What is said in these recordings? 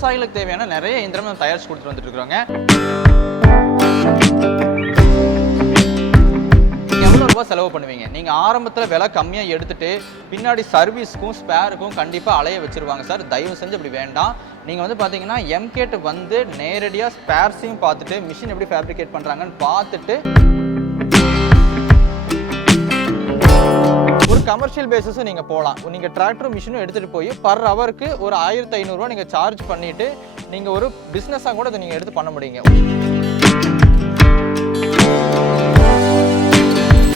விவசாயிகளுக்கு தேவையான நிறைய இயந்திரம் தயாரித்து தயாரிச்சு கொடுத்துட்டு வந்துட்டு இருக்கிறோங்க எவ்வளோ ரூபாய் செலவு பண்ணுவீங்க? நீங்கள் ஆரம்பத்தில் விலை கம்மியாக எடுத்துட்டு பின்னாடி சர்வீஸ்க்கும் ஸ்பேருக்கும் கண்டிப்பாக அலைய வச்சிருவாங்க. சார் தயவு செஞ்சு அப்படி வேண்டாம். நீங்கள் வந்து பார்த்தீங்கன்னா எம்கேட்டு வந்து நேரடியாக ஸ்பேர்ஸையும் பார்த்துட்டு மிஷின் எப்படி ஃபேப்ரிகேட் பண்ணுறாங்கன்னு பார்த்துட்டு கமர்ஷியல் பேசிஸும் நீங்கள் போகலாம் நீங்கள் டிராக்டரும் மிஷினும் எடுத்துகிட்டு போய் பர் ஹவருக்கு ஒரு ஆயிரத்தி ஐநூறுரூவா நீங்கள் சார்ஜ் பண்ணிவிட்டு நீங்கள் ஒரு பிஸ்னஸாக கூட அதை நீங்கள் எடுத்து பண்ண முடியுங்க.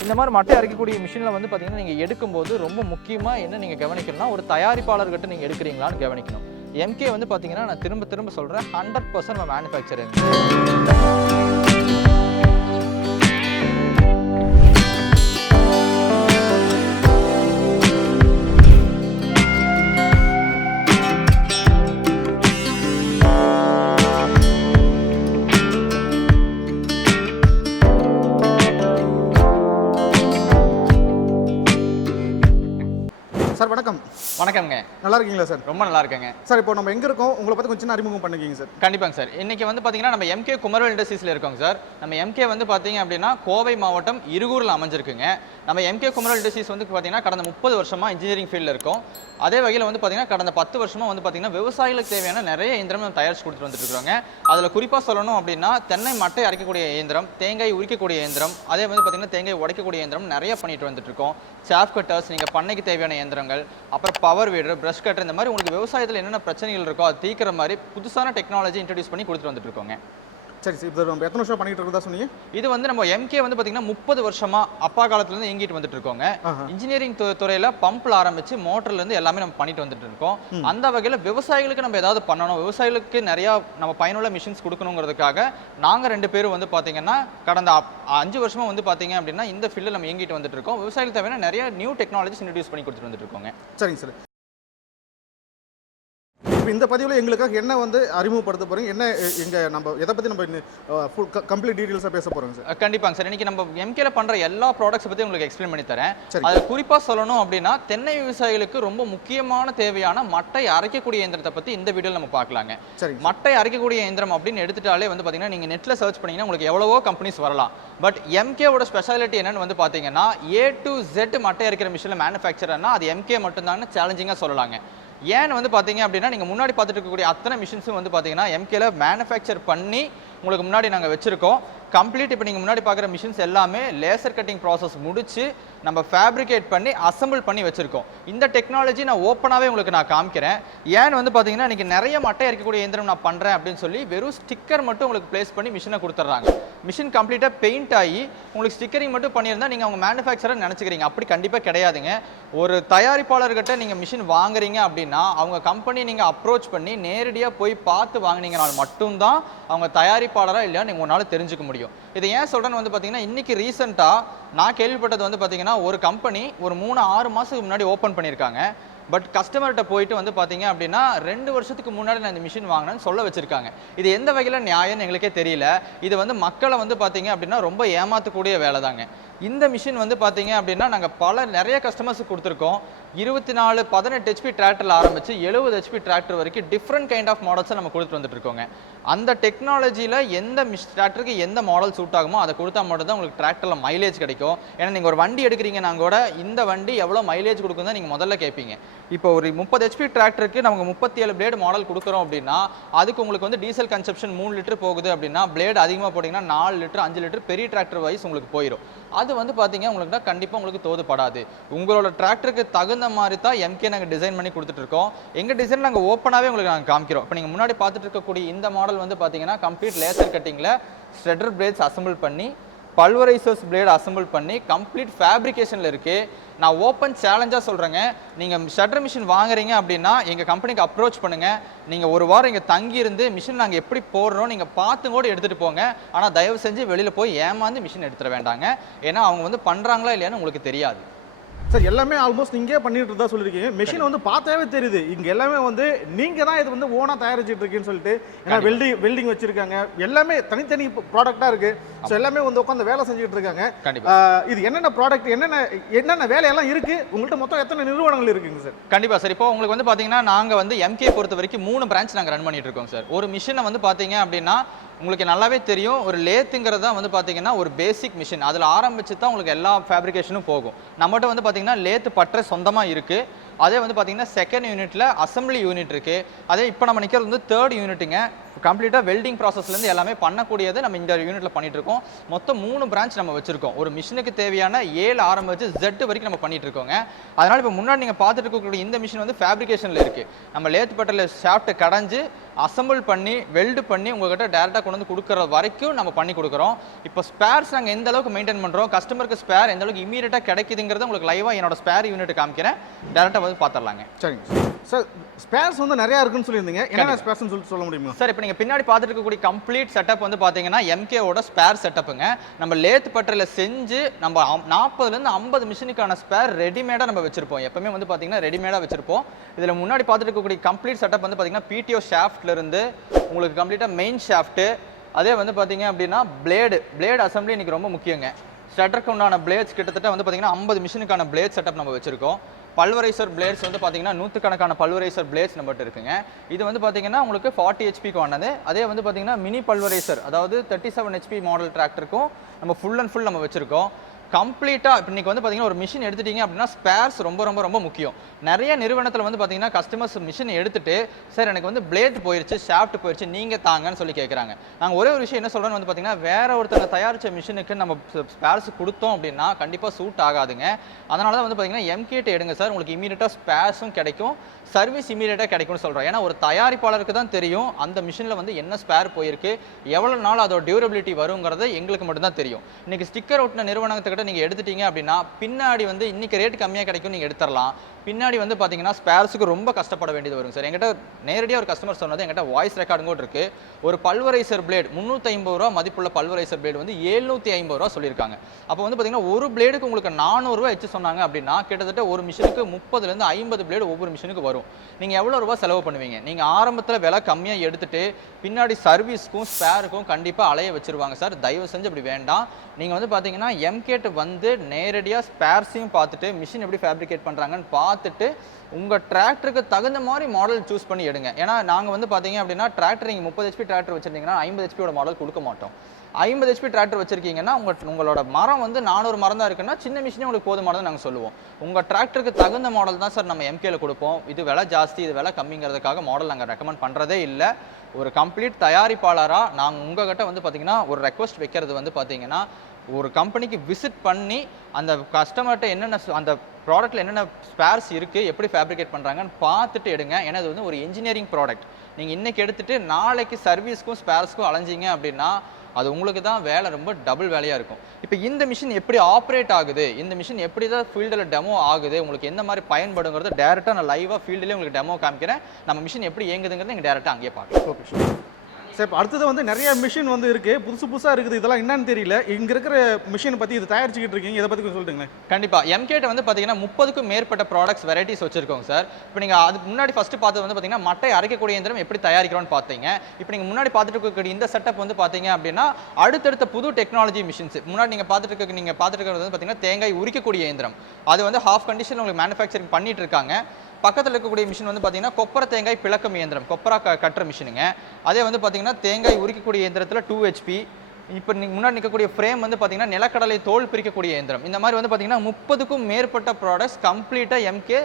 இந்த மாதிரி மட்டை அரைக்கக்கூடிய மிஷினில் வந்து பார்த்தீங்கன்னா நீங்கள் எடுக்கும்போது ரொம்ப முக்கியமாக என்ன நீங்கள் கவனிக்கணும்னா ஒரு தயாரிப்பாளர்கிட்ட நீங்கள் எடுக்கிறீங்களான்னு கவனிக்கணும். எம்கே வந்து பார்த்தீங்கன்னா நான் திரும்ப திரும்ப சொல்கிறேன் ஹண்ட்ரட் பர்சன்ட் மேனுஃபேக்சரிங் நல்லா இருக்கீங்களா சார்? ரொம்ப நல்லா இருக்கேங்க. சார் இப்போ நம்ம எங்கே இருக்கோம்? உங்களை பற்றி கொஞ்சம் அறிமுகம் பண்ணிக்கிங்க சார். கண்டிப்பாங்க சார். இன்னைக்கு வந்து பார்த்தீங்கன்னா நம்ம எம்கே குமரவேல் இண்டஸ்ட்ரீஸில் இருக்கோங்க சார். நம்ம எம்கே வந்து பார்த்தீங்க அப்படின்னா கோவை மாவட்டம் இருகூரில் அமைஞ்சிருக்குங்க. நம்ம எம்கே குமரவேல் இண்டஸ்ட்ரீஸ் வந்து பார்த்தீங்கன்னா கடந்த முப்பது வருஷமா இன்ஜினியரிங் ஃபீல்டில் இருக்கும். அதே வகையில் வந்து பார்த்தீங்கன்னா கடந்த பத்து வருஷமா வந்து பார்த்தீங்கன்னா விவசாயிகளுக்கு தேவையான நிறைய இயந்திரம் நம்ம தயாரிச்சு கொடுத்துட்டு வந்துட்டு இருக்கிறோங்க அதில் குறிப்பாக சொல்லணும் அப்படின்னா தென்னை மட்டை அரைக்கக்கூடிய இயந்திரம் தேங்காய் உரிக்கக்கூடிய இயந்திரம் அதே வந்து பார்த்தீங்கன்னா தேங்காய் உடைக்கக்கூடிய இயந்திரம் நிறைய பண்ணிட்டு வந்துட்டு இருக்கோம் சாப் கட்டர்ஸ் நீங்கள் பண்ணைக்கு தேவையான இயந்திரங்கள் அப்புறம் பவர் வீடர் பிரஷ் கட்டர் இந்த மாதிரி உங்களுக்கு விவசாயத்தில் என்னென்ன பிரச்சனைகள் இருக்கோ அது தீர்க்கிற மாதிரி புதுசான டெக்னாலஜி இன்ட்ரடியூஸ் பண்ணி கொடுத்துட்டு வந்துட்டு இருக்கோங்க. சரி சார். இது நம்ம எத்தனை வருஷம் பண்ணிட்டு இருக்கிறதா சொன்னீங்க? இது வந்து நம்ம எம்கே வந்து பாத்தீங்கன்னா முப்பது வருஷமா அப்பா காலத்துல இருந்து இயங்கிட்டு வந்துட்டு இருக்கோங்க. இன்ஜினியரிங் துறையில பம்ப்ல ஆரம்பிச்சு மோட்டர்ல இருந்து எல்லாமே நம்ம பண்ணிட்டு வந்துட்டு இருக்கோம். அந்த வகையில விவசாயிகளுக்கு நம்ம ஏதாவது பண்ணணும். விவசாயிகளுக்கு நிறைய நம்ம பயனுள்ள மிஷின்ஸ் கொடுக்கணுங்கிறதுக்காக நாங்க ரெண்டு பேரும் வந்து பாத்தீங்கன்னா கடந்த அஞ்சு வருஷமா வந்து பாத்தீங்க அப்படின்னா இந்த ஃபீல்டில் நம்ம இயங்கிட்டு வந்துட்டு இருக்கோம். விவசாயிகளுக்கு தேவையான நிறைய நியூ டெக்னாலஜிஸ் இன்ட்ரடியூஸ் பண்ணி கொடுத்துட்டு வந்துட்டு இருக்கோங்க. சரிங்க சார். இப்போ இந்த பதிவில் எங்களுக்காக என்ன வந்து அறிமுகப்படுத்த போகிறீங்க என்ன எங்க நம்ம எதை பற்றி நம்ம ஃபுல் கம்ப்ளீட் டீட்டெயில்ஸாக பேச போகிறோங்க சார். கண்டிப்பாங்க சார். இன்னைக்கு நம்ம எம்கேல பண்ற எல்லா ப்ராடக்ட்ஸ் பத்தி உங்களுக்கு எக்ஸ்பிளைன் பண்ணி தரேன். சரி. அது குறிப்பா சொல்லணும் அப்படின்னா தென்னை விவசாயிகளுக்கு ரொம்ப முக்கியமான தேவையான மட்டை அரைக்கக்கூடிய இயந்திரத்தை பத்தி இந்த வீடியோல நம்ம பார்க்கலாங்க. சரிங்க மட்டை அரைக்கக்கூடிய இயந்திரம் அப்படின்னு எடுத்துட்டாலே வந்து பாத்தீங்கன்னா நீங்க நெட்ல சர்ச் பண்ணீங்கன்னா உங்களுக்கு எவ்வளவோ கம்பெனிஸ் வரலாம். பட் எம்கேவோட ஸ்பெஷாலிட்டி என்னன்னு வந்து பாத்தீங்கன்னா ஏ டு Z மட்டை அரைக்கிற மிஷினில் மேனுஃபேக்சர்னா அது எம்கே மட்டும்தான் சேலஞ்சிங்காக சொல்லலாங்க. ஏன்னு வந்து பார்த்தீங்க அப்படின்னா நீங்கள் முன்னாடி பார்த்துட்டு இருக்கக்கூடிய அத்தனை மிஷின்ஸும் வந்து பார்த்தீங்கன்னா எம்கேல மேனுஃபேக்சர் பண்ணி உங்களுக்கு முன்னாடி நாங்கள் வச்சுருக்கோம். கம்ப்ளீட் இப்போ நீங்கள் முன்னாடி பார்க்குற மிஷின்ஸ் எல்லாமே லேசர் கட்டிங் ப்ராசஸ் முடித்து நம்ம ஃபேப்ரிகேட் பண்ணி அசெம்பிள் பண்ணி வச்சுருக்கோம். இந்த டெக்னாலஜி நான் ஓப்பனாகவே உங்களுக்கு நான் காமிக்கிறேன். ஏன்னு வந்து பார்த்தீங்கன்னா இன்றைக்கி நிறைய மட்டை இருக்கக்கூடிய இயந்திரம் நான் பண்ணுறேன் அப்படின்னு சொல்லி வெறும் ஸ்டிக்கர் மட்டும் உங்களுக்கு ப்ளேஸ் பண்ணி மிஷினை கொடுத்துட்றாங்க. மிஷின் கம்ப்ளீட்டாக பெயிண்ட் ஆகி உங்களுக்கு ஸ்டிக்கரிங் மட்டும் பண்ணியிருந்தா நீங்கள் அவங்க மேனுஃபேக்சரை நினச்சிக்கிறீங்க. அப்படி கண்டிப்பாக கிடையாதுங்க. ஒரு தயாரிப்பாளர்கிட்ட நீங்கள் மிஷின் வாங்குறீங்க அப்படின்னா அவங்க கம்பெனி நீங்கள் அப்ரோச் பண்ணி நேரடியாக போய் பார்த்து வாங்குனீங்கனால் மட்டும்தான் அவங்க தயாரிப்பாளராக இல்லையா நீங்கள் உன்னால் தெரிஞ்சுக்க முடியும். இதை ஏன் சொல்கிறேன்னு வந்து பார்த்தீங்கன்னா இன்னைக்கு ரீசெண்டாக நான் கேள்விப்பட்டது வந்து பார்த்தீங்கன்னா ஒரு கம்பெனி ஒரு மூணு ஆறு மாதத்துக்கு முன்னாடி ஓப்பன் பண்ணியிருக்காங்க. பட் கஸ்டமர்கிட்ட போயிட்டு வந்து பார்த்தீங்க அப்படின்னா ரெண்டு வருஷத்துக்கு முன்னாடி நான் இந்த மிஷின் வாங்கினேன்னு சொல்ல வச்சுருக்காங்க. இது எந்த வகையில் நியாயம்னு எங்களுக்கே தெரியல. இது வந்து மக்களை வந்து பார்த்தீங்க அப்படின்னா ரொம்ப ஏமாற்றக்கூடிய வேலை தாங்க இந்த மிஷின் வந்து பார்த்தீங்க அப்படின்னா நாங்கள் பல நிறைய கஸ்டமர்ஸுக்கு கொடுத்துருக்கோம். இருபத்தி நாலு பதினெட்டு ஹெச்பி டிராக்டரில் ஆரம்பித்து எழுபது ஹெச்பி டிராக்டர் வரைக்கும் டிஃப்ரெண்ட் கைண்ட் ஆஃப் மாடல்ஸை நம்ம கொடுத்துட்டு வந்துட்டுருக்கோங்க. அந்த டெக்னாலஜியில் எந்த மிஷ் டிராக்டருக்கு எந்த மாடல் சூட் ஆகுமோ அதை கொடுத்தா மட்டும் தான் உங்களுக்கு டிராக்டரில் மைலேஜ் கிடைக்கும். ஏன்னா நீங்கள் ஒரு வண்டி எடுக்கிறீங்கன்னா கூட இந்த வண்டி எவ்வளோ மைலேஜ் கொடுக்கும் தான் நீங்கள் முதல்ல கேட்பீங்க இப்போ ஒரு முப்பது ஹெச்பி டிராக்டருக்கு நமக்கு முப்பத்தி ஏழு பிளேடு மாடல் கொடுக்குறோம் அப்படின்னா அதுக்கு உங்களுக்கு வந்து டீசல் கன்சப்ஷன் மூணு லிட்டர் போகுது அப்படின்னா பிளேடு அதிகமாக போட்டிங்கன்னா நாலு லிட்டர் அஞ்சு லிட்டர் பெரிய டிராக்டர் வைஸ் உங்களுக்கு போயிடும் அது வந்து பார்த்தீங்க உங்களுக்குனா கண்டிப்பாக உங்களுக்கு தோதுப்படாது. உங்களோட டிராக்டருக்கு தகுந்த மாதிரி தான் எம்கே நாங்கள் டிசைன் பண்ணி கொடுத்துட்டு இருக்கோம் எங்கள் டிசைன் நாங்கள் ஓப்பனாகவே உங்களுக்கு நாங்கள் காமிக்கிறோம். இப்போ நீங்கள் முன்னாடி பார்த்துட்டு இருக்கக்கூடிய இந்த மாடல் வந்து பார்த்தீங்கன்னா கம்ப்ளீட் லேசர் கட்டிங்கில் ஸ்ட்ரெட்டர் பிரேட்ஸ் அசம்பிள் பண்ணி பல்வரைசர்ஸ் பிளேடு அசம்பிள் பண்ணி கம்ப்ளீட் ஃபேப்ரிகேஷனில் இருக்குது நான் ஓப்பன் சேலஞ்சாக சொல்கிறேங்க நீங்கள் ஷட்டர் மிஷின் வாங்குறீங்க அப்படின்னா எங்கள் கம்பெனிக்கு அப்ரோச் பண்ணுங்கள் நீங்கள் ஒரு வாரம் இங்கே தங்கி இருந்து மிஷின் நாங்கள் எப்படி போடுறோம் நீங்கள் பார்த்து கூட எடுத்துகிட்டு போங்க. ஆனால் தயவு செஞ்சு வெளியில் போய் ஏமாந்து மிஷின் எடுத்துட வேண்டாங்க. ஏன்னா அவங்க வந்து பண்ணுறாங்களா இல்லையான்னு உங்களுக்கு தெரியாது. சார் எல்லாமே ஆல்மோஸ்ட் நீங்களே பண்ணிட்டு இருந்தா சொல்லியிருக்கீங்க. மெஷின் வந்து பார்த்தாவே தெரியுது. இங்க எல்லாமே வந்து நீங்க தான் இது வந்து ஓனா தயாரிச்சிட்டு இருக்கீங்கன்னு சொல்லிட்டு ஏன்னா வெல்டிங் வெல்டிங் வச்சிருக்காங்க. எல்லாமே தனித்தனி ப்ராடக்ட்டா இருக்கு. ஸோ எல்லாமே வந்து உட்காந்து வேலை செஞ்சுட்டு இருக்காங்க. இது என்னென்ன ப்ராடக்ட் என்னென்ன என்னென்ன வேலையெல்லாம் இருக்கு? உங்கள்ட்ட மொத்தம் எத்தனை நிறுவனங்கள் இருக்குங்க சார்? கண்டிப்பா சார். இப்போ உங்களுக்கு வந்து பாத்தீங்கன்னா நாங்க வந்து எம்கே பொறுத்த வரைக்கும் மூணு பிரான்ச் நாங்க ரன் பண்ணிட்டு இருக்கோம் சார். ஒரு மிஷினை வந்து பாத்தீங்க அப்படின்னா உங்களுக்கு நல்லாவே தெரியும். ஒரு லேத்துங்கிறது தான் வந்து பார்த்தீங்கன்னா ஒரு பேசிக் மிஷின் அதில் ஆரம்பித்து தான் உங்களுக்கு எல்லா ஃபேப்ரிகேஷனும் போகும். நம்மகிட்ட வந்து பார்த்தீங்கன்னா லேத்து பற்ற சொந்தமாக இருக்குது அதே வந்து பார்த்திங்கன்னா செகண்ட் யூனிட்டில் அசம்பிளி யூனிட் இருக்குது அதே இப்போ நம்ம நிற்கிறது வந்து தேர்ட் யூனிட்டுங்க கம்ப்ளீட்டாக வெல்டிங் ப்ராசஸ்லேருந்து எல்லாமே பண்ணக்கூடியது நம்ம இந்த யூனிட்ல பண்ணிட்டு இருக்கோம் மொத்தம் மூணு பிரான்ச் நம்ம வச்சிருக்கோம். ஒரு மிஷினுக்கு தேவையான ஏழு ஆரம்பிச்சு ஜெட் வரைக்கும் நம்ம பண்ணிட்டு இருக்கோங்க அதனால இப்போ முன்னாடி நீங்க பார்த்துட்டு இருக்கக்கூடிய இந்த மிஷின் வந்து ஃபேப்ரிகேஷன்ல இருக்கு. நம்ம லேத் பட்டல ஷாஃப்ட் கடைஞ்சு அசம்பிள் பண்ணி வெல்டு பண்ணி உங்ககிட்ட டேரெக்டாக கொண்டு வந்து கொடுக்குற வரைக்கும் நம்ம பண்ணி கொடுக்குறோம். இப்போ ஸ்பேர்ஸ் நாங்கள் எந்த அளவுக்கு மெயின்டைன் பண்ணுறோம் கஸ்டமருக்கு ஸ்பேர் எந்த அளவுக்கு இமீடியட்டாக கிடைக்குதுங்கிறத உங்களுக்கு லைவாக என்னோட ஸ்பேர் யூனிட் காமிக்கிறேன். டேரெக்டாக வந்து பார்த்துடலாங்க. சரிங்க. சார் ஸ்பேர்ஸ் வந்து நிறைய இருக்குன்னு சொல்லியிருந்தீங்க. என்னென்ன ஸ்பேர்ஸ்னு சொல்லிட்டு சொல்ல முடியுமா? சார் இப்போ நீங்கள் பின்னாடி பார்த்துட்டு இருக்கக்கூடிய கம்ப்ளீட் செட்டப் வந்து பார்த்தீங்கன்னா எம்கேவோட ஸ்பேர் செட்டப்புங்க நம்ம லேத் பட்டரில் செஞ்சு நம்ம நாற்பதுலேருந்து ஐம்பது மிஷினுக்கான ஸ்பேர் ரெடிமேடாக நம்ம வச்சிருப்போம். எப்பவுமே வந்து பார்த்தீங்கன்னா ரெடிமேடாக வச்சிருப்போம். இதில் முன்னாடி பார்த்துட்டு இருக்கக்கூடிய கம்ப்ளீட் செட்டப் வந்து பார்த்தீங்கன்னா பிடிஓ ஷாஃப்ட்லேருந்து உங்களுக்கு கம்ப்ளீட்டாக மெயின் ஷாஃப்ட்டு அதே வந்து பார்த்தீங்க அப்படின்னா பிளேடு பிளேடு அசம்பிளி இன்றைக்கி ரொம்ப முக்கியங்க. ஸ்டட்டருக்கு உண்டான பிளேட்ஸ் கிட்டத்தட்ட வந்து பார்த்தீங்கன்னா ஐம்பது மிஷினுக்கான பிளேட் செட்டப் நம்ம வச்சிருக்கோம். பல்வரைசர் பிளேட்ஸ் வந்து பார்த்தீங்கன்னா நூற்றுக்கணக்கான பல்வரைசர் பிளேட்ஸ் நம்மகிட்ட இருக்குங்க. இது வந்து பார்த்தீங்கன்னா உங்களுக்கு ஃபார்ட்டி ஹெச்பிக்கு ஆனது அதே வந்து பார்த்தீங்கன்னா மினி பல்வரைசர் அதாவது தேர்ட்டி செவன் ஹெச்பி மாடல் டிராக்டருக்கும் நம்ம ஃபுல் அண்ட் ஃபுல் நம்ம வச்சுருக்கோம். கம்ப்ளீட்டாக இப்போ இன்னைக்கு வந்து பார்த்தீங்கன்னா ஒரு மிஷின் எடுத்துட்டீங்க அப்படின்னா ஸ்பேர்ஸ் ரொம்ப ரொம்ப ரொம்ப முக்கியம். நிறைய நிறுவனத்தில் வந்து பார்த்தீங்கன்னா கஸ்டமர்ஸ் மிஷின் எடுத்துட்டு சார் எனக்கு வந்து பிளேட் போயிடுச்சு ஷாஃப்ட் போயிடுச்சு நீங்கள் தாங்கன்னு சொல்லி கேட்குறாங்க நாங்கள் ஒரே ஒரு விஷயம் என்ன சொல்கிறோன்னு வந்து பார்த்தீங்கன்னா வேறு ஒருத்தங்க தயாரித்த மிஷினுக்கு நம்ம ஸ்பேர்ஸ் கொடுத்தோம் அப்படின்னா கண்டிப்பாக சூட் ஆகாதுங்க. அதனால தான் வந்து பார்த்தீங்கன்னா எம்கேட் எடுங்க சார். உங்களுக்கு இமீடியட்டாக ஸ்பேர்ஸும் கிடைக்கும். சர்வீஸ் இமீடியட்டாக கிடைக்கும்னு சொல்கிறோம் ஏன்னா ஒரு தயாரிப்பாளருக்கு தான் தெரியும் அந்த மிஷினில் வந்து என்ன ஸ்பேர் போயிருக்கு எவ்வளோ நாள் அதோட டியூரபிலிட்டி வருங்கிறது எங்களுக்கு மட்டும்தான் தெரியும். இன்றைக்கி ஸ்டிக்கர் ஒட்டின நிறுவனத்துக்கிட்ட நீங்கள் எடுத்துட்டீங்க அப்படின்னா பின்னாடி வந்து இன்னைக்கு ரேட் கம்மியாக கிடைக்கும் நீங்கள் எடுத்துடலாம். பின்னாடி வந்து பார்த்தீங்கன்னா ஸ்பேர்ஸுக்கு ரொம்ப கஷ்டப்பட வேண்டியது வரும் சார் எங்கிட்ட நேரடியாக ஒரு கஸ்டமர் சொன்னது எங்கிட்ட வாய்ஸ் ரெக்கார்டும் கூட இருக்கு. ஒரு பல்வரைசர் பிளேட் முந்நூற்றி ஐம்பது ரூபா மதிப்புள்ள பல்வரைசர் பிளேடு வந்து ஏழ்நூற்றி ஐம்பது ரூபா சொல்லியிருக்காங்க. அப்போ வந்து பார்த்தீங்கன்னா ஒரு பிளேடுக்கு உங்களுக்கு நானூறுரூவா வச்சு சொன்னாங்க அப்படின்னா கிட்டத்தட்ட ஒரு மிஷினுக்கு முப்பதுலேருந்து ஐம்பது பிளேடு ஒவ்வொரு மிஷினுக்கு வரும். நீங்கள் எவ்வளோ ரூபா செலவு பண்ணுவீங்க? நீங்கள் ஆரம்பத்தில் விலை கம்மியாக எடுத்துட்டு பின்னாடி சர்வீஸ்க்கும் ஸ்பேருக்கும் கண்டிப்பாக அலைய வச்சிருவாங்க சார் தயவு செஞ்சு அப்படி வேண்டாம். நீங்கள் வந்து பார்த்தீங்கன்னா எம்கேட் வந்து நேரடியாக ஸ்பேர்ஸையும் பார்த்துட்டு மிஷின் எப்படி ஃபேப்ரிகேட் பண்ணுறாங்கன்னு பார்த்துட்டு உங்கள் டிராக்டருக்கு தகுந்த மாதிரி மாடல் சூஸ் பண்ணி எடுங்க. ஏன்னா நாங்கள் வந்து பார்த்தீங்க அப்படின்னா டிராக்டர் நீங்கள் முப்பது ஹெச்பி டிராக்டர் வச்சிருந்தீங்கன்னா ஐம்பது ஹெச்பியோட மாடல் கொடுக்க மாட்டோம். ஐம்பது ஹெச்பி டிராக்டர் வச்சிருக்கீங்கன்னா உங்கள் உங்களோட மரம் வந்து நானூறு மரம் தான் இருக்குன்னா சின்ன மிஷினே உங்களுக்கு போதுமானது நாங்கள் சொல்லுவோம். உங்கள் டிராக்டருக்கு தகுந்த மாடல் தான் சார் நம்ம எம்கேல கொடுப்போம். இது விலை ஜாஸ்தி இது விலை கம்மிங்கிறதுக்காக மாடல் நாங்கள் ரெக்கமெண்ட் பண்ணுறதே இல்லை. ஒரு கம்ப்ளீட் தயாரிப்பாளராக நாங்கள் உங்ககிட்ட வந்து பார்த்தீங்கன்னா ஒரு ரெக்வஸ்ட் வைக்கிறது வந்து பார்த்தீங்கன்னா ஒரு கம்பெனிக்கு விசிட் பண்ணி அந்த கஸ்டமர்கிட்ட என்னென்ன அந்த ப்ராடக்ட்டில் என்னென்ன ஸ்பேர்ஸ் இருக்குது எப்படி ஃபேப்ரிகேட் பண்ணுறாங்கன்னு பார்த்துட்டு எடுங்க. ஏன்னா இது வந்து ஒரு இன்ஜினியரிங் ப்ராடக்ட் நீங்கள் இன்னைக்கு எடுத்துகிட்டு நாளைக்கு சர்வீஸ்க்கும் ஸ்பேர்ஸ்க்கும் அலைஞ்சிங்க அப்படின்னா அது உங்களுக்கு தான் வேலை ரொம்ப டபுள் வேலையாக இருக்கும். இப்போ இந்த மிஷின் எப்படி ஆப்ரேட் ஆகுது? இந்த மிஷின் எப்படி தான் ஃபீல்டில் டெமோ ஆகுது? உங்களுக்கு எந்த மாதிரி பயன்படுங்கிறது டேரெக்டாக நான் லைவாக ஃபீல்டிலே உங்களுக்கு டெமோ காமிக்கிறேன். நம்ம மிஷின் எப்படி இயங்குதுங்கிறது நீங்கள் டேரெக்டாக அங்கேயே பார்க்கலாம். ஓகே சார் இப்போ அடுத்தது வந்து நிறைய மிஷின் வந்து இருக்குது புதுசு புதுசாக இருக்குது. இதெல்லாம் என்னன்னு தெரியல. இங்கே இருக்கிற மிஷினை பற்றி இது தயாரிச்சுக்கிட்டு இருக்கீங்க. இதை பற்றி சொல்லிட்டுங்களேன் கண்டிப்பாக எம்கேட்ட வந்து பார்த்தீங்கன்னா முப்பதுக்கும் மேற்பட்ட ப்ராடக்ட்ஸ் வெரைட்டிஸ் வச்சிருக்கோங்க சார் இப்போ நீங்கள் அதுக்கு முன்னாடி ஃபஸ்ட்டு பார்த்தது வந்து பார்த்தீங்கன்னா மட்டை அரைக்கக்கூடிய இயந்திரம் எப்படி தயாரிக்கிறோம்னு பார்த்தீங்க. இப்போ நீங்கள் முன்னாடி பார்த்துட்டு இருக்கக்கூடிய இந்த செட்டப் வந்து பார்த்தீங்க அப்படின்னா அடுத்தடுத்த புது டெக்னாலஜி மிஷின்ஸ் முன்னாடி நீங்கள் பார்த்துட்டு இருக்க நீங்கள் பார்த்துட்டு இருக்கிறது வந்து பார்த்தீங்கன்னா தேங்காய் உரிக்கக்கூடிய இயந்திரம். அது வந்து ஹாஃப் கண்டிஷன் உங்களுக்கு மேனுஃபேக்சரிங் பண்ணிட்டு இருக்காங்க. பக்கத்தில் இருக்கக்கூடிய மிஷின் வந்து பார்த்தீங்கன்னா கொப்பரை தேங்காய் பிளக்கும் இயந்திரம் கொப்பரா க கட்டுற மிஷினுங்க. அதே வந்து பார்த்தீங்கன்னா தேங்காய் உரிக்கக்கூடிய இயந்திரத்தில் டூ ஹெச்பி இப்போ நீங்கள் முன்னாடி நிற்கக்கூடிய ஃப்ரேம் வந்து பார்த்தீங்கன்னா நிலக்கடலை தோல் பிரிக்கக்கூடிய இயந்திரம். இந்த மாதிரி வந்து பார்த்தீங்கன்னா முப்பதுக்கும் மேற்பட்ட ப்ராடக்ட்ஸ் கம்ப்ளீட்டாக எம்கே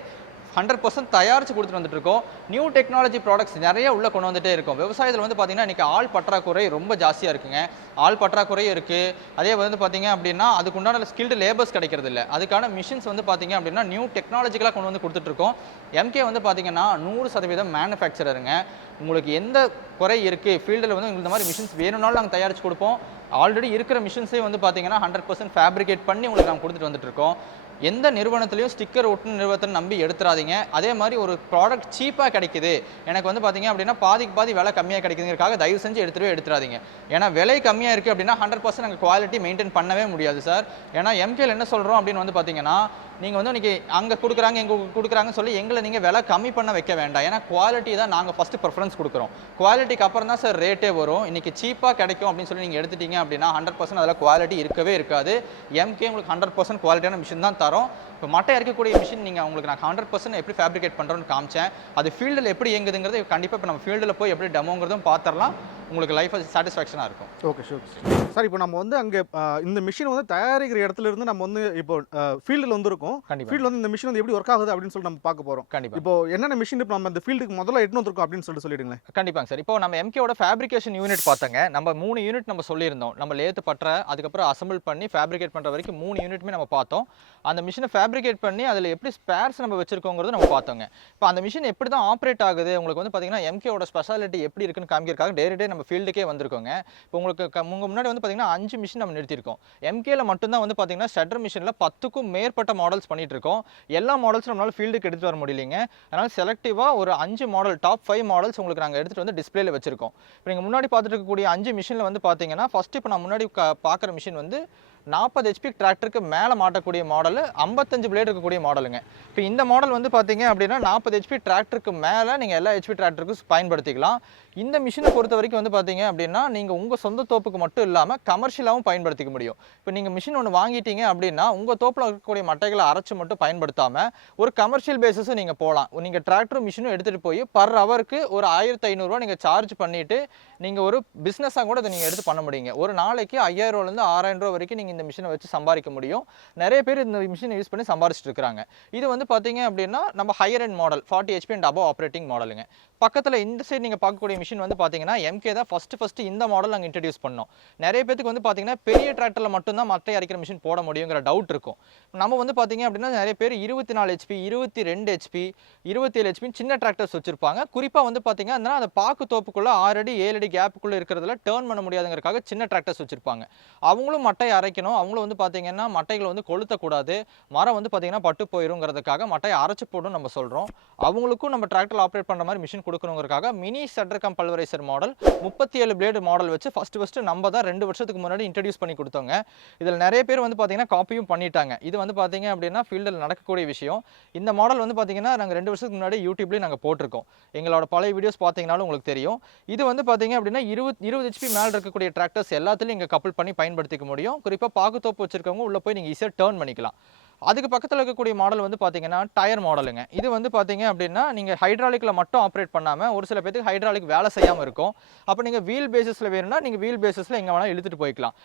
ஹண்ட்ரட் பர்சன்ட் தயாரித்து கொடுத்துட்டு வந்துட்டு இருக்கோம் நியூ டெக்னாலஜி ப்ராடக்ட்ஸ் நிறைய உள்ளே கொண்டு வந்துட்டே இருக்கும். விவசாயத்தில் வந்து பார்த்தீங்கன்னா இன்றைக்கி ஆள் பற்றாக்குறை ரொம்ப ஜாஸ்தியாக இருக்குங்க. ஆள் பற்றாக்குறை இருக்குது அதே வந்து பார்த்தீங்க அப்படின்னா அதுக்குண்டான ஸ்கில்டு லேபர்ஸ் கிடைக்கிறது இல்லை அதுக்கான மிஷின்ஸ் வந்து பார்த்திங்க அப்படின்னா நியூ டெக்னாலஜிக்கலாக கொண்டு வந்து கொடுத்துட்ருக்கோம் எம்கே வந்து பார்த்திங்கன்னா நூறு சதவீதம் மேனுஃபேக்சரருங்க உங்களுக்கு எந்த குறை இருக்குது ஃபீல்டில் வந்து உங்களுக்கு இந்த மாதிரி மிஷின்ஸ் வேணும்னாலும் நாங்கள் தயாரித்து கொடுப்போம். ஆல்ரெடி இருக்கிற மிஷின்ஸே வந்து பார்த்தீங்கன்னா ஹண்ட்ரட் பர்சன்ட் ஃபேப்ரிகேட் பண்ணி உங்களுக்கு நாங்கள் கொடுத்துட்டு வந்துட்டுருக்கோம். எந்த நிறுவனத்திலையும் ஸ்டிக்கர் ஒட்டு நிறுவனத்தை நம்பி எடுத்துறாதீங்க. அதே மாதிரி ஒரு ப்ராடக்ட் சீப்பாக கிடைக்குது. எனக்கு வந்து பார்த்தீங்க அப்படின்னா பாதிக்கு பாதி விலை கம்மியாக கிடைக்குதுங்கிறக்காக தயவு செஞ்சு எடுத்துகிட்டு எடுத்துறாதீங்க. ஏன்னா விலை கம்மியாக இருக்குது அப்படின்னா ஹண்ட்ரட் பர்சன்ட் நாங்கள் குவாலிட்டி மெயின்டைன் பண்ணவே முடியாது சார் ஏன்னா எம்கேல என்ன சொல்கிறோம் அப்படின்னு வந்து பார்த்தீங்கன்னா நீங்கள் வந்து இன்றைக்கி அங்கே கொடுக்குறாங்க எங்கே கொடுக்குறாங்கன்னு சொல்லி எங்களை நீங்கள் விலை கம்மி பண்ண வைக்க வேண்டாம். ஏன்னா குவாலிட்டி தான் நாங்கள் ஃபஸ்ட்டு ப்ரிஃபரன்ஸ் கொடுக்குறோம். குவாலிட்டிக்கு அப்புறம் தான் சார் ரேட்டே வரும். இன்றைக்கி சீப்பாக கிடைக்கும் அப்படின்னு சொல்லி நீங்கள் எடுத்துட்டீங்க அப்படின்னா ஹண்ட்ரட் பர்சன்ட் அதில் குவாலிட்டி இருக்கவே இருக்காது. எம்கே உங்களுக்கு ஹண்ட்ரட் பர்சன்ட் குவாலிட்டியான மிஷின் தான் தரோம். இப்போ மட்டை இறக்கக்கூடிய மிஷின் நீங்கள் உங்களுக்கு நான் ஹண்ட்ரட் பர்சன்ட் எப்படி ஃபேப்ரிகேட் பண்ணுறோன்னு காமிச்சேன். அது ஃபீல்டில் எப்படி இயங்குதுங்கிறது கண்டிப்பாக இப்போ நம்ம ஃபீல்டில் போய் எப்படி டெமோங்கிறதும் பார்த்துடலாம் உங்களுக்கு லைஃப் சாட்டிஸ்ஃபேக்ஷனாக இருக்கும். ஓகே ஷூர் சார் இப்போ நம்ம வந்து அங்கே இந்த மிஷின் வந்து தயாரிக்கிற இடத்துல இருந்து நம்ம வந்து இப்போ ஃபீல்டில் வந்திருக்கோம். ஃபீல்டில் வந்து இந்த மிஷின் வந்து எப்படி ஒர்க் ஆகுது அப்படின்னு சொல்லி நம்ம பார்க்க போகிறோம் கண்டிப்பாக இப்போ என்னென்ன மிஷின் இப்போ நம்ம இந்த ஃபீல்டுக்கு முதல்ல எட்டுன்னு வந்திருக்கோம் அப்படின்னு சொல்லிட்டு சொல்லிடுங்களேன். கண்டிப்பாங்க சார் இப்போ நம்ம எம்கேவோட ஃபேப்ரிகேஷன் யூனிட் பார்த்தங்க. நம்ம மூணு யூனிட் நம்ம சொல்லியிருந்தோம். நம்ம லேத்து பற்ற அதுக்கப்புறம் அசம்பிள் பண்ணி ஃபேப்ரிகேட் பண்ணுற வரைக்கும் மூணு யூனிட்டுமே நம்ம பார்த்தோம். அந்த மிஷினை ஃபேப்ரிகேட் பண்ணி அதில் எப்படி ஸ்பேர்ஸ் நம்ம வச்சிருக்கோங்கிறது நம்ம பார்த்தோங்க. இப்போ அந்த மிஷின் எப்படி தான் ஆப்ரேட் ஆகுது? உங்களுக்கு வந்து பார்த்தீங்கன்னா எம்கேவோட ஸ்பெஷாலிட்டி எப்படி இருக்குன்னு காமிக்கிறதுக்காக டே டே நம்ம ஃபீல்டுக்கே வந்திருக்கோங்க. இப்போ உங்களுக்கு க- முன்னாடி வந்து பார்த்தீங்கன்னா அஞ்சு மிஷின் நம்ம நிறுத்தியிருக்கோம். எம்கேல மட்டும்தான் வந்து பார்த்தீங்கன்னா ஷட்டர் மிஷினில் பத்துக்கும் மேற்பட்ட மாடல்ஸ் பண்ணிகிட்டு இருக்கோம் எல்லா மாடல்ஸும் நம்மளால் ஃபீல்டுக்கு எடுத்துட்டு வர முடியலைங்க. அதனால் செலக்டிவாக ஒரு அஞ்சு மாடல் டாப் ஃபைவ் மாடல்ஸ் உங்களுக்கு நாங்கள் எடுத்துகிட்டு வந்து டிஸ்பிளேல வச்சிருக்கோம். இப்போ நீங்கள் முன்னாடி பார்த்துட்டு இருக்கக்கூடிய அஞ்சு மிஷினில் வந்து பார்த்தீங்கன்னா ஃபஸ்ட்டு இப்போ நான் முன்னாடி பார்க்குற மிஷின் வந்து நாற்பது ஹெச்பி டிராக்டருக்கு மேலே மாட்டக்கூடிய மாடல் ஐம்பத்தஞ்சு பிளேட் இருக்கக்கூடிய மாடலுங்க இப்போ இந்த மாடல் வந்து பார்த்தீங்க அப்படின்னா நாற்பது ஹெச்பி டிராக்டருக்கு மேலே நீங்கள் எல்லா ஹெச்பி டிராக்டருக்கும் பயன்படுத்திக்கலாம். இந்த மிஷினை பொறுத்த வரைக்கும் வந்து பார்த்தீங்க அப்படின்னா நீங்கள் உங்கள் சொந்த தோப்புக்கு மட்டும் இல்லாமல் கமர்ஷியலாகவும் பயன்படுத்திக்க முடியும். இப்போ நீங்கள் மிஷின் ஒன்று வாங்கிட்டீங்க அப்படின்னா உங்கள் தோப்பில் இருக்கக்கூடிய மட்டைகளை அரைச்சி மட்டும் பயன்படுத்தாமல் ஒரு கமர்ஷியல் பேசிஸும் நீங்கள் போகலாம் நீங்கள் டிராக்டரும் மிஷினும் எடுத்துகிட்டு போய் பர் ஹவருக்கு ஒரு ஆயிரத்தி ஐநூறுரூவா நீங்கள் சார்ஜ் பண்ணிவிட்டு நீங்கள் ஒரு பிஸ்னஸாக கூட அதை நீங்கள் எடுத்து பண்ண முடியுங்க. ஒரு நாளைக்கு ஐயாயிரூவாலேருந்து ஆறாயிரம் ரூபா வரைக்கும் நீங்கள் இந்த மிஷினை வச்சு சம்பாதிக்க முடியும். நிறைய பேர் இந்த மிஷினை யூஸ் பண்ணி சம்பாரிச்சிட்டு இருக்கிறாங்க. இது வந்து பார்த்தீங்க அப்படின்னா நம்ம higher end model forty HP and above operating மாடலுங்க பக்கத்தில் இந்த சைடு நீங்கள் பார்க்கக்கூடிய மிஷின் வந்து பார்த்தீங்கன்னா எம்கே தான் ஃபஸ்ட்டு ஃபஸ்ட்டு இந்த மாடல் நாங்கள் இன்ட்ரடியூஸ் பண்ணோம். நிறைய பேத்துக்கு வந்து பார்த்தீங்கன்னா பெரிய டிராக்டரில் மட்டும்தான் மட்டை அரைக்கிற மிஷின் போட முடியுங்கிற டவுட் இருக்கும். நம்ம வந்து பார்த்தீங்க அப்படின்னா நிறைய பேர் இருபத்தி நாலு ஹெச்பி இருபத்தி ரெண்டு ஹெச்பி இருபத்தி ஏழு ஹெச்பி சின்ன டிராக்டர்ஸ் வச்சிருப்பாங்க. குறிப்பாக வந்து பார்த்தீங்கன்னா அந்த பாக்கு தோப்புக்குள்ளே ஆறு அடி ஏழு அடி கேப்புக்குள்ளே இருக்கிறதுல டேர்ன் பண்ண முடியாதுங்கிறதுக்காக சின்ன டிராக்டர்ஸ் வச்சிருப்பாங்க. அவங்களும் மட்டையை அரைக்கணும். அவங்களும் வந்து பார்த்தீங்கன்னா மட்டைகளை வந்து கொளுத்தக்கூடாது. மரம் வந்து பார்த்தீங்கன்னா பட்டு போயிருங்கிறதுக்காக மட்டையை அரைச்சி போடும் நம்ம சொல்கிறோம் அவங்களுக்கும் நம்ம டிராக்டர் ஆப்ரேட் பண்ணுற மாதிரி மிஷின் கொடுக்கணுங்கிறக்காக மினி சட்டருக்கு கம் பல்வரைசர் மாடல் முப்பத்தி ஏழு பிளேடு மாடல் வச்சு ஃபஸ்ட்டு ஃபஸ்ட்டு நம்ம தான் ரெண்டு வருஷத்துக்கு முன்னாடி இன்ட்ரடியூஸ் பண்ணி கொடுத்தோங்க. இதில் நிறைய பேர் வந்து பார்த்தீங்கன்னா காப்பியும் பண்ணிட்டாங்க. இது வந்து பார்த்தீங்க அப்படின்னா ஃபீல்டில் நடக்கக்கூடிய விஷயம். இந்த மாடல் வந்து பார்த்தீங்கன்னா நாங்கள் ரெண்டு வருஷத்துக்கு முன்னாடி யூடியூப்லேயும் நாங்கள் போட்டிருக்கோம். எங்களோட பழைய வீடியோஸ் பார்த்தீங்கனாலும் உங்களுக்கு தெரியும். இது வந்து பார்த்தீங்க அப்படின்னா இருபது இருபது ஹெச்பி மேலே இருக்கக்கூடிய டிராக்டர்ஸ் எல்லாத்துலையும் இங்கே கப்பல் பண்ணி பயன்படுத்திக்க முடியும். குறிப்பாக பாக்குத்தோப்பு வச்சிருக்கவங்க உள்ளே போய் நீங்கள் ஈஸியாக டேர்ன் பண்ணிக்கலாம். அதுக்கு பக்கத்தில் இருக்கக்கூடிய மாடல் வந்து பார்த்தீங்கன்னா டயர் மாடலுங்க இது வந்து பார்த்தீங்க அப்படின்னா நீங்கள் ஹைட்ராலிக்கில் மட்டும் ஆப்ரேட் பண்ணாமல் ஒரு சில பேருக்கு ஹைட்ராலிக் வேலை செய்யாமல் இருக்கும். அப்போ நீங்கள் வீல் பேசிஸில் வேணும்னா நீங்கள் வீல் பேசிஸில் எங்கே வேணால் இழுத்துட்டு போய்க்கலாம்.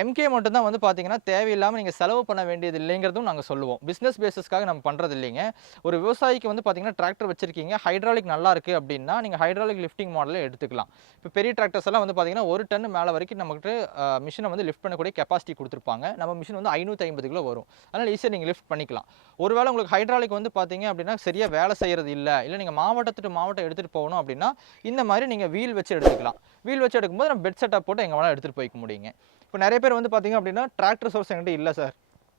எம்கே மட்டும்தான் வந்து பார்த்தீங்கன்னா தேவையில்லாமல் நீங்கள் செலவு பண்ண வேண்டியது இல்லைங்கிறதும் நாங்கள் சொல்லுவோம். பிஸ்னஸ் பேஸஸ்க்காக நம்ம பண்ணுறது இல்லைங்க. ஒரு விவசாயிக்கு வந்து பார்த்தீங்கன்னா டிராக்டர் வச்சிருக்கீங்க. ஹைட்ராலிக் நல்லா இருக்குது அப்படின்னா நீங்கள் ஹைட்ராலிக் லிஃப்டிங் மாடலே எடுத்துக்கலாம். இப்போ பெரிய டிராக்டர்ஸ் எல்லாம் வந்து பார்த்தீங்கன்னா ஒரு டன் மேலே வரைக்கும் நமக்கு மிஷினை வந்து லிஃப்ட் பண்ணக்கூடிய கெப்பாசிட்டி கொடுத்துருப்பாங்க. நம்ம மிஷின் வந்து ஐநூற்றி ஐம்பது கிலோ வரும். அதனால் ஈஸியாக நீங்கள் லிஃப்ட் பண்ணிக்கலாம். ஒருவேளை உங்களுக்கு ஹைட்ராலிக் வந்து பார்த்தீங்க அப்படின்னா சரியாக வேலை செய்கிறது இல்லை இல்லை நீங்கள் மாவட்டத்துட்டு மாவட்டம் எடுத்துகிட்டு போகணும் அப்படின்னா இந்த மாதிரி நீங்கள் வீல் வச்சு எடுத்துக்கலாம். வீல் வச்சு எடுக்கும்போது நம்ம பெட் செட்டப் போட்டு எங்கே வேணால் எடுத்துகிட்டு போய்க்க முடியுங்க. இப்போ நிறைய பேர் வந்து பார்த்தீங்க அப்படின்னா டிராக்டர் சோர்ஸ் என்கிட்ட இல்லை சார்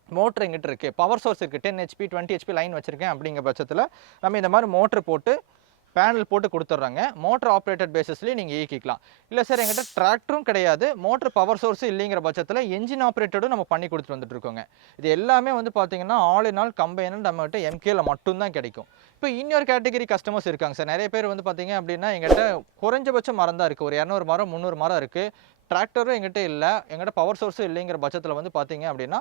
மோட்டர் எங்கிட்ட இருக்குது பவர் சோர்ஸ் இருக்குது ten HP twenty HP line வச்சுருக்கேன் அப்படிங்கிற பட்சத்தில் நம்ம இந்த மாதிரி மோட்டர் போட்டு பேனல் போட்டு கொடுத்துட்றாங்க மோட்டர் ஆப்ரேட்டட் பேசிஸ்லேயே நீங்கள் இயக்கிக்கலாம். இல்லை சார் எங்கிட்ட டிராக்டரும் கிடையாது. மோட்டர் பவர் சோர்ஸும் இல்லைங்கிற பட்சத்தில் என்ஜின் ஆப்ரேட்டடும் நம்ம பண்ணி கொடுத்துட்டு வந்துட்டு இருக்கோங்க. இது எல்லாமே வந்து பார்த்தீங்கன்னா ஆல் இன் ஆல் கம்பைனல் நம்மகிட்ட எம்கேல மட்டும்தான் கிடைக்கும். இப்போ இன்னொரு கேட்டகரி கஸ்டமர்ஸ் இருக்காங்க சார் நிறைய பேர் வந்து பார்த்தீங்க அப்படின்னா எங்கிட்ட குறைஞ்சபட்ச மரம் தான் இருக்குது ஒரு இரநூறு மரம் முந்நூறு மரம் இருக்குது டிராக்டரும் எங்கிட்ட இல்லை. எங்கிட்ட பவர் சோர்ஸும் இல்லைங்கிற பட்சத்தில் வந்து பார்த்தீங்க அப்படின்னா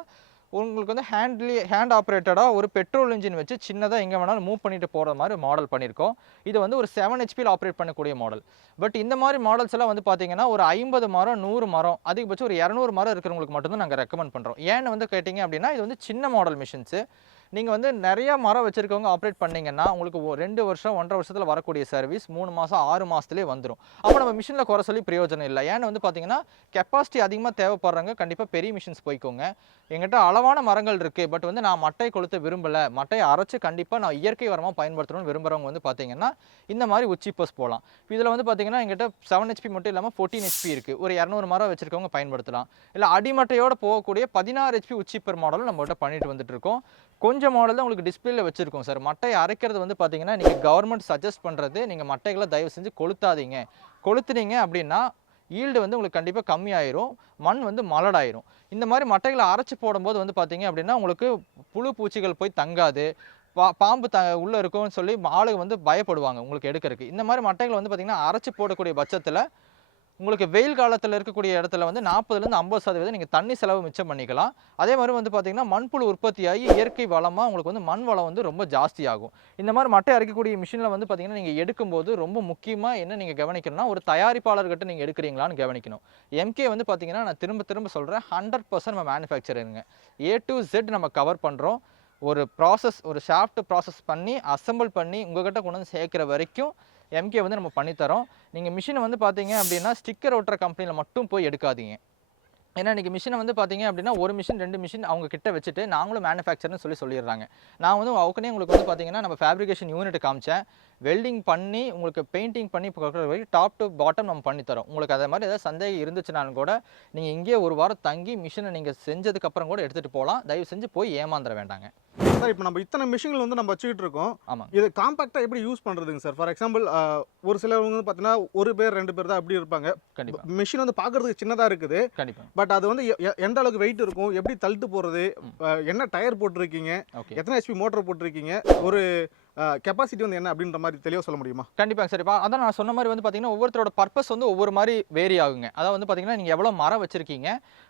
உங்களுக்கு வந்து ஹேண்ட்லி ஹேண்ட் ஆப்ரேட்டடாக ஒரு பெட்ரோல் இன்ஜின் வச்சு சின்னதாக எங்கே வேணாலும் மூவ் பண்ணிட்டு போகிற மாதிரி மாடல் பண்ணியிருக்கோம் இது வந்து ஒரு செவன் ஹெச்பியில் ஆப்ரேட் பண்ணக்கூடிய மாடல் பட் இந்த மாதிரி மாடல்ஸ் எல்லாம் வந்து பார்த்தீங்கன்னா ஒரு ஐம்பது மரம் நூறு மரம் அதிகபட்சம் ஒரு இரநூறு மரம் இருக்கிறவங்களுக்கு மட்டும்தான் நாங்கள் ரெக்கமெண்ட் பண்ணுறோம் ஏன்னு வந்து கேட்டிங்க அப்படின்னா இது வந்து சின்ன மாடல் மிஷின்ஸு நீங்கள் வந்து நிறையா மரம் வச்சுருக்கவங்க ஆப்ரேட் பண்ணிங்கன்னா உங்களுக்கு ரெண்டு வருஷம் ஒன்றரை வருஷத்தில் வரக்கூடிய சர்வீஸ் மூணு மாதம் ஆறு மாதத்துலேயே வந்துடும் அப்போ நம்ம மிஷினில் குறை சொல்லி பிரயோஜனம் இல்லை. ஏன்னு வந்து பார்த்தீங்கன்னா கெப்பாசிட்டி அதிகமாக தேவைப்படுறவங்க கண்டிப்பாக பெரிய மிஷின்ஸ் போய்க்கோங்க. எங்கிட்ட அளவான மரங்கள் இருக்குது பட் வந்து நான் மட்டை கொளுத்த விரும்பலை. மட்டையை அரைச்சி கண்டிப்பாக நான் இயற்கை வரமாக பயன்படுத்தணும்னு விரும்புகிறவங்க வந்து பார்த்தீங்கன்னா இந்த மாதிரி உச்சி பஸ் போகலாம் இதில் வந்து பார்த்தீங்கன்னா எங்கிட்ட செவன் ஹெச்பி மட்டும் இல்லாமல் ஃபோர்டீன் ஹெச்பி இருக்குது ஒரு இரநூறு மரம் வச்சுருக்கவங்க பயன்படுத்தலாம். இல்லை அடிமட்டையோடு போகக்கூடிய பதினாறு ஹெச்பி உச்சிப்பர் மாடலும் நம்மகிட்ட பண்ணிட்டு வந்துட்டு இருக்கோம். கொஞ்சம் மாடல் தான் உங்களுக்கு டிஸ்பிளேல வச்சிருக்கோம் சார் மட்டையை அரைக்கிறது வந்து பார்த்தீங்கன்னா நீங்கள் கவர்மெண்ட் சஜஸ்ட் பண்ணுறது நீங்கள் மட்டைகளை தயவு செஞ்சு கொளுத்தாதீங்க. கொளுத்துனீங்க அப்படின்னா ஈல்டு வந்து உங்களுக்கு கண்டிப்பாக கம்மியாயிரும் மண் வந்து மலடாயிரும். இந்த மாதிரி மட்டைகளை அரைச்சி போடும்போது வந்து பார்த்தீங்க அப்படின்னா உங்களுக்கு புழு பூச்சிகள் போய் தங்காது பா பாம்பு த உள்ளே இருக்கும்னு சொல்லி ஆளுங்க வந்து பயப்படுவாங்க உங்களுக்கு எடுக்கிறதுக்கு. இந்த மாதிரி மட்டைகளை வந்து பார்த்திங்கன்னா அரைச்சி போடக்கூடிய பட்சத்தில் உங்களுக்கு வெயில் காலத்தில் இருக்கக்கூடிய இடத்துல வந்து நாற்பதுலேருந்து ஐம்பது சதவீதம் நீங்கள் தண்ணி செலவு மிச்சம் பண்ணிக்கலாம். அதே மாதிரி வந்து பார்த்தீங்கன்னா மண்புழு உற்பத்தியாகி இயற்கை வளமாக உங்களுக்கு வந்து மண் வளம் வந்து ரொம்ப ஜாஸ்தியாகும். இந்த மாதிரி மட்டை அரைக்கக்கூடிய மிஷினில் வந்து பார்த்தீங்கன்னா நீங்கள் எடுக்கும்போது ரொம்ப முக்கியமாக என்ன நீங்கள் கவனிக்கணும்னா ஒரு தயாரிப்பாளர்கிட்ட நீங்கள் எடுக்கிறீங்களான்னு கவனிக்கணும். எம்கே வந்து பார்த்திங்கன்னா நான் திரும்ப திரும்ப சொல்கிறேன் ஹண்ட்ரட் பர்சன்ட் நம்ம மேனுஃபேக்சருங்க ஏ டு Z நம்ம கவர் பண்ணுறோம் ஒரு ப்ராசஸ் ஒரு ஷாஃப்ட் ப்ராசஸ் பண்ணி அசம்பிள் பண்ணி உங்ககிட்ட கொண்டு வந்து சேர்க்குற வரைக்கும் எம்கே வந்து நம்ம பண்ணித்தரோம். நீங்கள் மிஷினை வந்து பார்த்தீங்க அப்படின்னா ஸ்டிக்கர் ஒட்டுற கம்பெனியில் மட்டும் போய் எடுக்காதீங்க. ஏன்னா இன்றைக்கி மிஷினை வந்து பார்த்தீங்க அப்படின்னா ஒரு மிஷின் ரெண்டு மிஷின் அவங்க கிட்ட வச்சுட்டு நாங்களும் மேனுஃபேக்சர்னு சொல்லி சொல்லிடுறாங்க. நான் வந்து அவக்கனே உங்களுக்கு வந்து பார்த்தீங்கன்னா நம்ம ஃபேப்ரிகேஷன் யூனிட் காமிச்சேன். வெல்டிங் பண்ணி உங்களுக்கு பெயிண்டிங் பண்ணி கொடுக்குற வரைக்கும் டாப் டு பாட்டம் நம்ம பண்ணித்தரோம். உங்களுக்கு அதே மாதிரி ஏதாவது சந்தேகம் இருந்துச்சுனாலும் கூட நீங்கள் இங்கேயே ஒரு வாரம் தங்கி மிஷினை நீங்கள் செஞ்சதுக்கப்புறம் கூட எடுத்துகிட்டு போகலாம் தயவு செஞ்சு போய் ஏமாந்துட வேண்டாங்க. சார் இப்போ நம்ம இத்தனை மிஷின்கள் வந்து நம்ம வச்சுக்கிட்டு இருக்கோம். ஆமாங்க. இது காம்பாக்டாக எப்படி யூஸ் பண்ணுறதுங்க சார்? ஃபார் எக்ஸாம்பிள் ஒரு சிலர் வந்து பார்த்தீங்கன்னா ஒரு பேர் ரெண்டு பேர் தான் அப்படி இருப்பாங்க. கண்டிப்பாக மிஷின் வந்து பார்க்கறதுக்கு சின்னதாக இருக்குது. கண்டிப்பாக பட் அது வந்து எந்த அளவுக்கு வெயிட் இருக்கும்? எப்படி தள்ளிட்டு போகிறது என்ன டயர் போட்டிருக்கீங்க? எத்தனை ஹெச்பி மோட்டர் போட்டிருக்கீங்க? ஒரு கெப்பாசிட்டி வந்து என்ன அப்படின்ற மாதிரி தெளிவாக சொல்ல முடியுமா? கண்டிப்பாக சார். இப்போ அதான் நான் சொன்ன மாதிரி வந்து பார்த்தீங்கன்னா ஒவ்வொருத்தரோட பர்பஸ் வந்து ஒவ்வொரு மாதிரி வேரி ஆகுங்க. அதாவது வந்து பார்த்தீங்கன்னா நீங்கள் எவ்வளோ மரம் வச்சிருக்கீங்க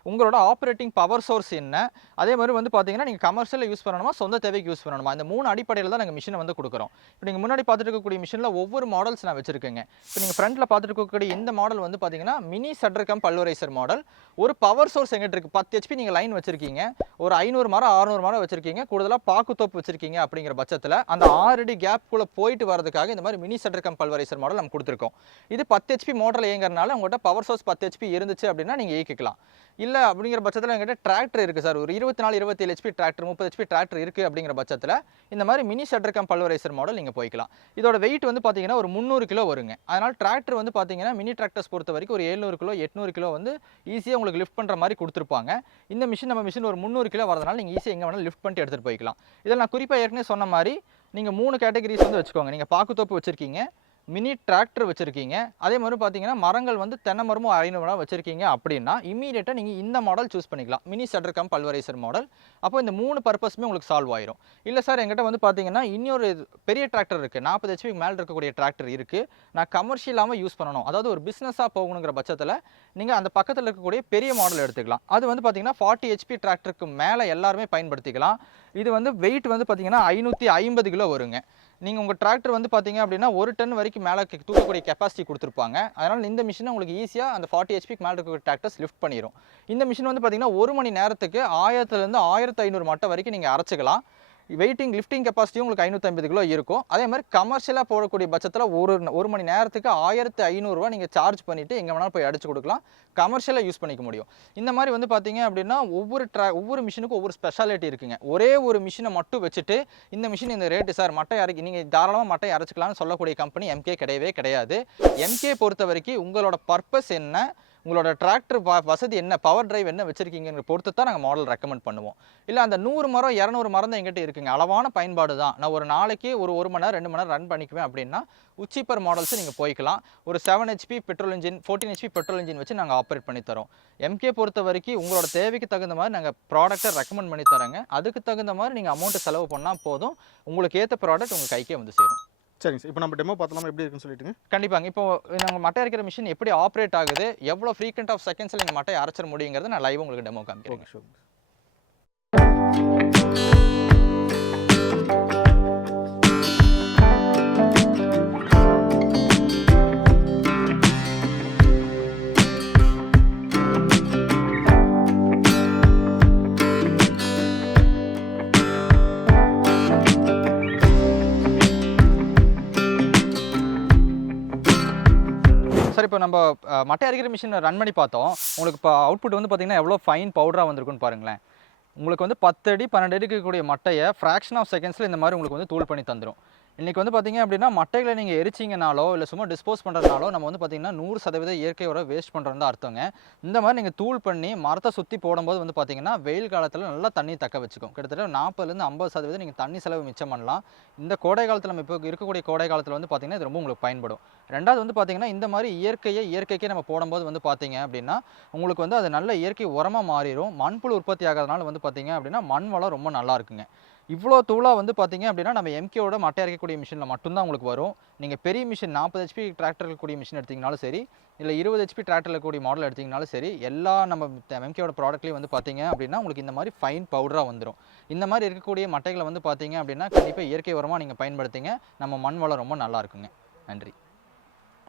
உங்களோட ஆப்ரேட்டிங் பவர் சோர்ஸ் என்ன அதே மாதிரி வந்து பார்த்தீங்கன்னா நீங்கள் கமர்ஷியலில் யூஸ் பண்ணணுமா சொந்த தேவைக்கு யூஸ் பண்ணணுமா? இந்த மூணு அடிப்படையில் தான் நாங்கள் மிஷினை வந்து கொடுக்குறோம். இப்போ நீங்கள் முன்னாடி பார்த்துட்டு இருக்கக்கூடிய மிஷினில் ஒவ்வொரு மாடல்ஸ் நான் வச்சிருக்கேங்க. இப்போ நீங்கள் ஃப்ரண்ட்டில் பார்த்துட்டு இருக்கக்கூடிய இந்த மாடல் வந்து பார்த்தீங்கன்னா மினி சட்ரகம் பல்வரைசர் மாடல் ஒரு பவர் சோர்ஸ் எங்கிட்ட இருக்குது பத்து ஹெச்பி நீங்கள் லைன் வச்சிருக்கீங்க. ஒரு ஐநூறு மரம் அறுநூறு மரம் வச்சிருக்கீங்க. கூடுதலாக பாக்குத்தோப்பு வச்சிருக்கீங்க அப்படிங்கிற பட்சத்தில் அந்த ஆறடி கேப்குள்ளே போயிட்டு வரதுக்காக இந்த மாதிரி மினி சட்ரகம் பல்வரைசர் மாடல் நம்ம கொடுத்துருக்கோம். இது பத்து ஹெச்பி மோட்டரில் இயங்குறதுனால உங்கள்கிட்ட பவர் சோர்ஸ் பத்து ஹெச்பி இருந்துச்சு அப்படின்னா நீங்கள் இயக்கிக்கலாம். இல்லை அப்படிங்கிற பட்சத்தில் எங்கிட்ட டிராக்டர் இருக்குது சார் ஒரு இருபத்தி நாலு இருபத்தேழு ஹெச்பி டிராக்டர் முப்பது ஹெச்பி டிராக்டர் இருக்குது அப்படிங்கிற பட்சத்தில் இந்த மாதிரி மினி சட்ரகம் பல்வரைசர் மாடல் நீங்கள் போய்க்கலாம். இதோட வெயிட் வந்து பார்த்தீங்கன்னா ஒரு முந்நூறு கிலோ வருங்க. அதனால் டிராக்டர் வந்து பார்த்தீங்கன்னா மினி டிராக்டர்ஸ் பொறுத்த வரைக்கும் ஒரு 700 கிலோ எட்நூறு கிலோ வந்து ஈஸியாக உங்களுக்கு லிஃப்ட் பண்ணுற மாதிரி கொடுத்துருப்பாங்க. இந்த மிஷின் நம்ம மிஷின் ஒரு முந்நூறு கிலோ வரதுனால நீங்கள் ஈஸியாக எங்கே வேணாலும் லிஃப்ட் பண்ணிட்டு எடுத்துகிட்டு போய்க்கலாம். இதில் நான் குறிப்பாக ஏற்கனவே சொன்ன மாதிரி நீங்கள் மூணு கேட்டகரிஸ் வந்து வச்சுக்கோங்க. நீங்கள் பாக்குத்தோப்பு வச்சுருக்கீங்க. மினி டிராக்டர் வச்சுருக்கீங்க. அதே மாதிரி பார்த்தீங்கன்னா மரங்கள் வந்து தென்னை மரமும் ஐநூறு வச்சுருக்கீங்க அப்படின்னா இமீடியட்டாக நீங்கள் இந்த மாடல் சூஸ் பண்ணிக்கலாம். மினி சட்ரகம் பல்வரைசர் மாடல் அப்போ இந்த மூணு பர்பஸுமே உங்களுக்கு சால்வ் ஆயிரும். இல்லை சார் எங்கிட்ட வந்து பார்த்தீங்கன்னா இன்னொரு பெரிய டிராக்டர் இருக்குது நாற்பது ஹெச்பி மேலே இருக்கக்கூடிய டிராக்டர் இருக்குது நான் கமர்ஷியலாமல் யூஸ் பண்ணணும். அதாவது ஒரு பிஸ்னஸாக போகணுங்கிற பட்சத்தில் நீங்கள் அந்த பக்கத்தில் இருக்கக்கூடிய பெரிய மாடல் எடுத்துக்கலாம். அது வந்து பார்த்தீங்கன்னா ஃபார்ட்டி ஹெச்பி டிராக்டருக்கு மேலே எல்லாருமே பயன்படுத்திக்கலாம். இது வந்து வெயிட் வந்து பார்த்தீங்கன்னா ஐநூற்றி ஐம்பது கிலோ வருங்க. நீங்கள் உங்கள் டிராக்டர் வந்து பார்த்தீங்க அப்படின்னா ஒரு டன் வரைக்கும் மேலே தூக்கக்கூடிய கெப்பாசிட்டி கொடுத்துருப்பாங்க. அதனால் இந்த மிஷினை உங்களுக்கு ஈஸியாக அந்த ஃபார்ட்டி ஹெச்பிக்கு மேலே இருக்கக்கூடிய டிராக்டர்ஸ் லிஃப்ட் பண்ணிடும் இந்த மிஷின் வந்து பார்த்தீங்கன்னா ஒரு மணி நேரத்துக்கு ஆயிரத்துலேருந்து ஆயிரத்து ஐநூறு மட்டை வரைக்கும் நீங்கள் அரைச்சிக்கலாம். வெயிட்டிங் லிஃப்டிங் கெப்பாசிட்டியும் உங்களுக்கு ஐநூற்றம்பது கிலோ இருக்கும். அதே மாதிரி கமர்ஷியலாக போடக்கூடிய பட்சத்தில் ஒரு ஒரு மணி நேரத்துக்கு ஆயிரத்து ஐநூறுரூவா நீங்கள் சார்ஜ் பண்ணிவிட்டு எங்கே வேணாலும் போய் அடிச்சு கொடுக்கலாம். கமர்ஷியலாக யூஸ் பண்ணிக்க முடியும். இந்த மாதிரி வந்து பார்த்தீங்க அப்படின்னா ஒவ்வொரு ட்ரா ஒவ்வொரு மிஷினுக்கும் ஒவ்வொரு ஸ்பெஷாலிட்டி இருக்குங்க. ஒரே ஒரு மிஷினை மட்டும் வச்சுட்டு இந்த மிஷின் இந்த ரேட்டு சார் மட்டை அரைக்கி நீங்கள் தாராளமாக மட்டை அரைச்சிக்கலாம்னு சொல்லக்கூடிய கம்பெனி எம்கே கிடையவே கிடையாது. எம்கே பொறுத்த வரைக்கும் உங்களோட பர்பஸ் என்ன? உங்களோட டிராக்டர் வசதி என்ன? பவர் டிரைவ் என்ன வச்சிருக்கீங்கன்னு பொறுத்து தான் நாங்கள் மாடல் ரெக்கமெண்ட் பண்ணுவோம். இல்லை அந்த நூறு மரம் இரநூறு மரம் தான் எங்கிட்ட இருக்குங்க. அளவான பயன்பாடு தான் நான் ஒரு நாளைக்கு ஒரு ஒரு மணி நேரம் ரெண்டு மணி நேரம் ரன் பண்ணிக்குவேன் அப்படின்னா உச்சிப்பர் மாடல்ஸ் நீங்கள் போய்க்கலாம். ஒரு seven HP petrol engine fourteen HP petrol engine வச்சு நாங்கள் ஆப்ரேட் பண்ணி தரோம். எம்கே பொறுத்த வரைக்கும் உங்களோட தேவைக்கு தகுந்த மாதிரி நாங்கள் ப்ராடக்ட்டை ரெக்கமெண்ட் பண்ணி தரோங்க. அதுக்கு தகுந்த மாதிரி நீங்கள் அமௌண்ட்டு செலவு பண்ணால் போதும். உங்களுக்கு ஏற்ற ப்ராடக்ட் உங்கள் கைக்கே வந்து சேரும். சரிங்க சார். இப்போ நம்ம டெமோ பார்த்தலாமா? எப்படி இருக்குன்னு சொல்லிட்டுங்க. கண்டிப்பாங்க. இப்போ நாங்கள் மட்டை அரைக்கிற மிஷின் எப்படி ஆப்ரேட் ஆகுது? எவ்வளோ ஃப்ரீக்வெண்ட் ஆஃப் செகண்ட்ஸில் நீங்கள் மட்டை அரைச்சிட முடியுங்கிறத நான் லைவ் உங்களுக்கு டெமோ காமிக்கிறேன் ஓகே நம்ம மட்டை அரைக்கிற மிஷினை ரன் பண்ணி பார்த்தோம். உங்களுக்கு இப்போ அவுட்புட் வந்து பார்த்தீங்கன்னா எவ்வளோ ஃபைன் பவுடராக வந்திருக்குன்னு பாருங்களேன். உங்களுக்கு வந்து பத்து அடி பன்னெண்டு அடி இருக்கக்கூடிய மட்டையை ஃப்ராக்ஷன் ஆஃப் செகண்ட்ஸில் இந்த மாதிரி உங்களுக்கு வந்து தூள் பண்ணி தந்துடும் இன்றைக்கி வந்து பார்த்தீங்க அப்படின்னா மட்டைகளை நீங்கள் எரிச்சிங்கனாலோ இல்லை சும்மா டிஸ்போஸ் பண்ணுறதுனாலோ நம்ம வந்து பார்த்தீங்கன்னா நூறு சதவீத இயற்கை உரம் வேஸ்ட் பண்ணுறது அர்த்தங்க. இந்த மாதிரி நீங்கள் தூள் பண்ணி மரத்தை சுற்றி போடும்போது வந்து பார்த்திங்கன்னா வெயில் காலத்தில் நல்லா தண்ணி தக்க வச்சுக்கும். கிட்டத்தட்ட நாற்பதுலேருந்து ஐம்பது சதவீதம் நீங்கள் தண்ணி செலவு மிச்சம் பண்ணலாம். இந்த கோடை காலத்தில் நம்ம இப்போ இருக்கக்கூடிய கோடை காலத்தில் வந்து பார்த்திங்கன்னா இது ரொம்ப உங்களுக்கு பயன்படும். ரெண்டாவது வந்து பார்த்திங்கன்னா இந்த மாதிரி இயற்கையை இயற்கைக்கே நம்ம போடும்போது வந்து பார்த்தீங்க அப்படின்னா உங்களுக்கு வந்து அது நல்ல இயற்கை உரமாக மாறிடும் மண்புழு உற்பத்தி ஆகிறதுனால வந்து பார்த்தீங்க அப்படின்னா மண் வளம் ரொம்ப நல்லா இருக்குங்க. இவ்வளோ தூளாக வந்து பார்த்தீங்க அப்படின்னா நம்ம எம்கேவோட மட்டை அரைக்கக்கூடிய மிஷினில் மட்டும்தான் உங்களுக்கு வரும். நீங்கள் பெரிய மிஷின் நாற்பது ஹெச்பி டிராக்டர் இருக்கக்கூடிய மிஷின் எடுத்திங்கனாலும் சரி இல்லை இருபது ஹெச்பி டிராக்டரில் இருக்கக்கூடிய மாடல் எடுத்திங்கனாலும் சரி எல்லா நம்ம எம்கேவோட ப்ராடக்ட்லேயும் வந்து பார்த்தீங்க அப்படின்னா உங்களுக்கு இந்த மாதிரி ஃபைன் பவுடராக வந்துடும் இந்த மாதிரி இருக்கக்கூடிய மட்டைகளை வந்து பார்த்தீங்க அப்படின்னா கண்டிப்பாக இயற்கை உரமாக நீங்கள் பயன்படுத்திங்க. நம்ம மண் வளம் ரொம்ப நல்லா இருக்குங்க. நன்றி.